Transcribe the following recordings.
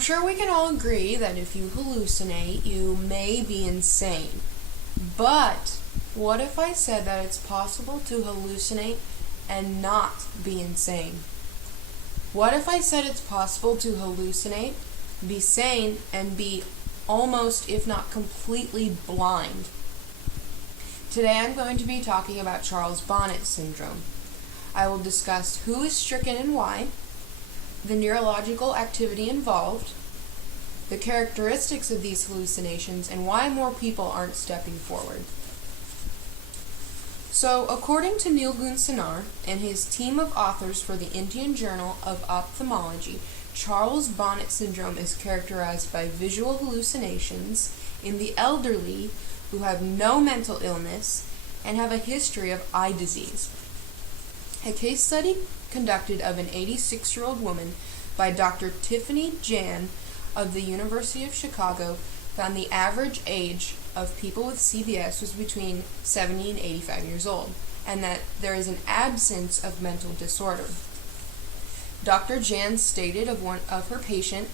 I'm sure we can all agree that if you hallucinate, you may be insane. But what if I said that it's possible to hallucinate and not be insane? What if I said it's possible to hallucinate, be sane, and be almost, if not completely, blind? Today I'm going to be talking about Charles Bonnet syndrome. I will discuss who is stricken and why, the neurological activity involved, the characteristics of these hallucinations, and why more people aren't stepping forward. So, according to Nilgun Sennar and his team of authors for the Indian Journal of Ophthalmology, Charles Bonnet syndrome is characterized by visual hallucinations in the elderly who have no mental illness and have a history of eye disease. A case study conducted of an 86-year-old woman by Dr. Tiffany Jan of the University of Chicago found the average age of people with CBS was between 70 and 85 years old, and that there is an absence of mental disorder. Dr. Jan stated of one of her patient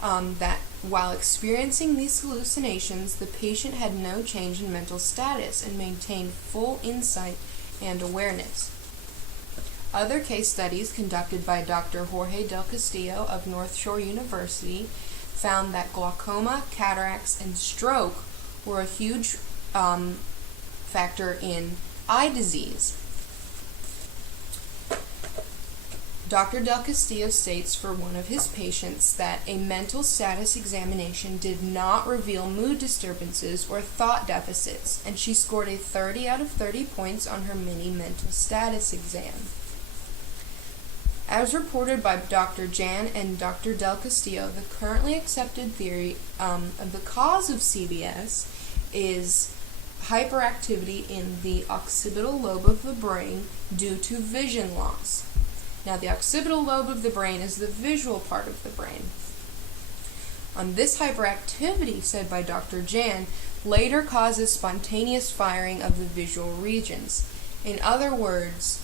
that while experiencing these hallucinations, the patient had no change in mental status and maintained full insight and awareness. Other case studies conducted by Dr. Jorge Del Castillo of North Shore University found that glaucoma, cataracts, and stroke were a huge factor in eye disease. Dr. Del Castillo states for one of his patients that a mental status examination did not reveal mood disturbances or thought deficits, and she scored a 30 out of 30 points on her mini mental status exam. As reported by Dr. Jan and Dr. Del Castillo, the currently accepted theory of the cause of CBS is hyperactivity in the occipital lobe of the brain due to vision loss. Now, the occipital lobe of the brain is the visual part of the brain. This hyperactivity, said by Dr. Jan, later causes spontaneous firing of the visual regions. In other words,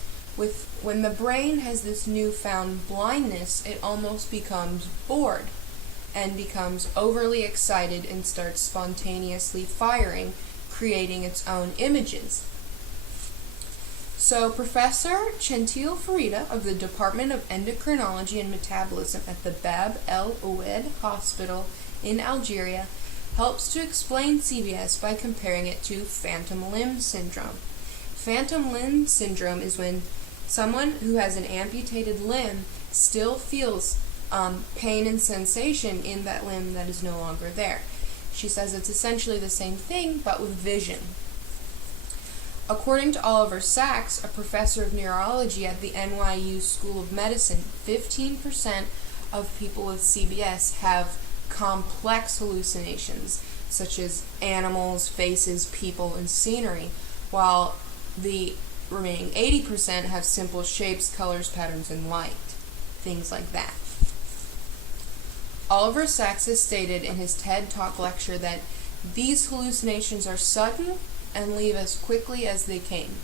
when the brain has this newfound blindness, it almost becomes bored and becomes overly excited and starts spontaneously firing, creating its own images. So Professor Chentil Farida of the Department of Endocrinology and Metabolism at the Bab El Oued Hospital in Algeria helps to explain CBS by comparing it to phantom limb syndrome. Phantom limb syndrome is when someone who has an amputated limb still feels pain and sensation in that limb that is no longer there. She says it's essentially the same thing, but with vision. According to Oliver Sacks, a professor of neurology at the NYU School of Medicine, 15% of people with CBS have complex hallucinations, such as animals, faces, people, and scenery, while the remaining 80% have simple shapes, colors, patterns, and light, things like that. Oliver Sacks has stated in his TED Talk lecture that these hallucinations are sudden and leave as quickly as they came.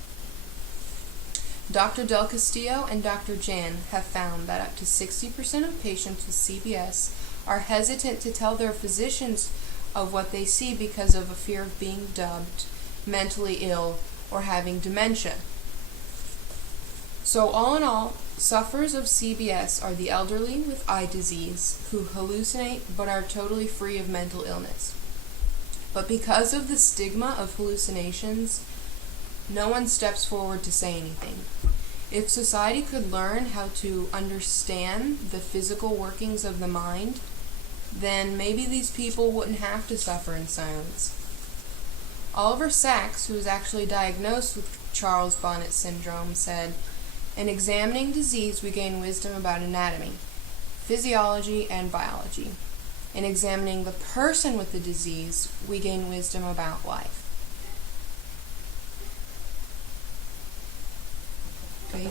Dr. Del Castillo and Dr. Jan have found that up to 60% of patients with CBS are hesitant to tell their physicians of what they see because of a fear of being dubbed mentally ill or having dementia. So all in all, sufferers of CBS are the elderly with eye disease who hallucinate but are totally free of mental illness. But because of the stigma of hallucinations, no one steps forward to say anything. If society could learn how to understand the physical workings of the mind, then maybe these people wouldn't have to suffer in silence. Oliver Sacks, who was actually diagnosed with Charles Bonnet syndrome, said, "In examining disease, we gain wisdom about anatomy, physiology, and biology. In examining the person with the disease, we gain wisdom about life." Okay,